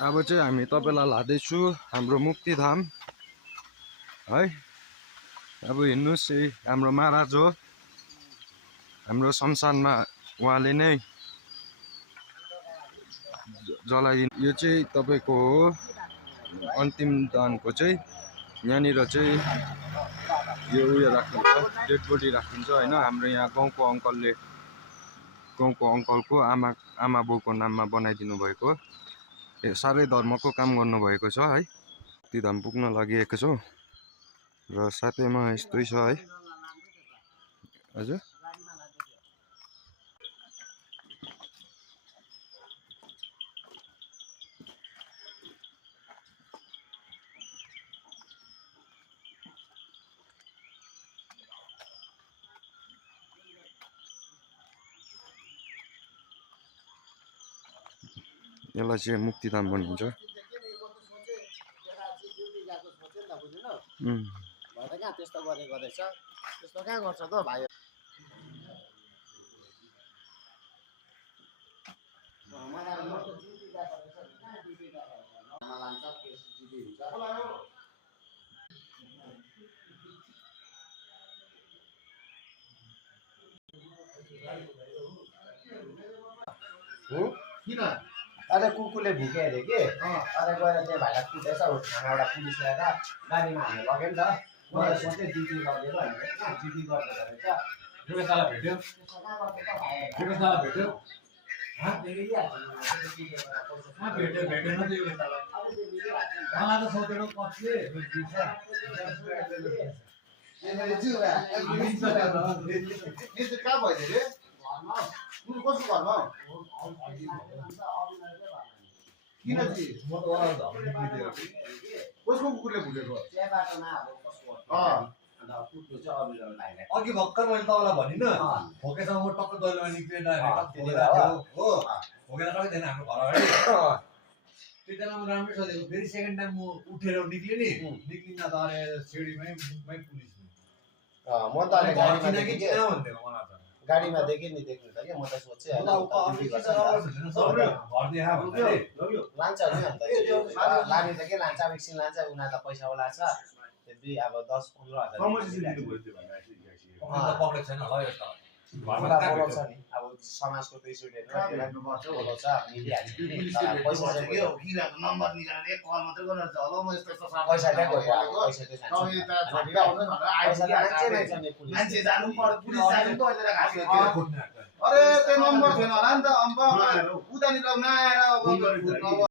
अब चाहिँ हामी तपाईलाई लाँदैछु हाम्रो मुक्तिधाम है। अब हेर्नुस् हाम्रो महाराज हो, हाम्रो संसारमा उहाँले नै जलाइदिनु। यो चाहिँ तपाईको हो अन्तिम दानको चाहिँ। यहाँनिर चाहिँ यो उयो राखिन्छ, डेड बडी राखिन्छ होइन। हाम्रो यहाँ गाउँको अङ्कलको आमा बाउको नाममा बनाइदिनु भएको। साह्रै धर्मको काम गर्नुभएको छ है। मुक्तिधाम पुग्न लागिएको छौँ र साथैमा यस्तै छ है। हजुर यसलाई चाहिँ मुक्तिधाम भनिन्छ। त्यस्तो गरेको रहेछ, त्यस्तो कहाँ गर्छ त भाइ। किन अरे कुकुरले भुक्यो अरे के, अरे गएर त्यो भाइलाई कुटेछ। खानाबाट पुलिस ल्याएर गाडीमा हाल्नु लग्यो नि त। मलाई सोचेँ ड्युटी गरिदिएर ड्युटी गर्दो रहेछ। भेट्यो कसको घरमा किन कसको कुकुरले भुटेको अघि भर्खर मैले तपाईँलाई भनिन भोकेसँग म टक्क दैलोमा निक्लिएर हो भोकेर टक्कै थिएन हाम्रो घर अगाडि। त्यो बेला म राम्रै सोधेको, फेरि सेकेन्ड टाइम म उठेर निक्लेँ नि, निक्लिँदा त अरे सिँढीमै मुखमै पुलिस म त गाडीमा देखेँ नि, देख्नु त के म त सोचेँ लान्छ नि अन्त लाने त के लान्छ, अब एकछिन लान्छ। उनीहरू त पैसावाला छ, अब 10-15 हजार पक्रेको छैन होला यो त बोलाउँछ नि। अब समाजको त्यो स्टुडेन्ट बोलाउँछ, मिलिहाल्छ। पैसा अरे त्यो नम्बर छैन होला नि त। उतानिर नआएर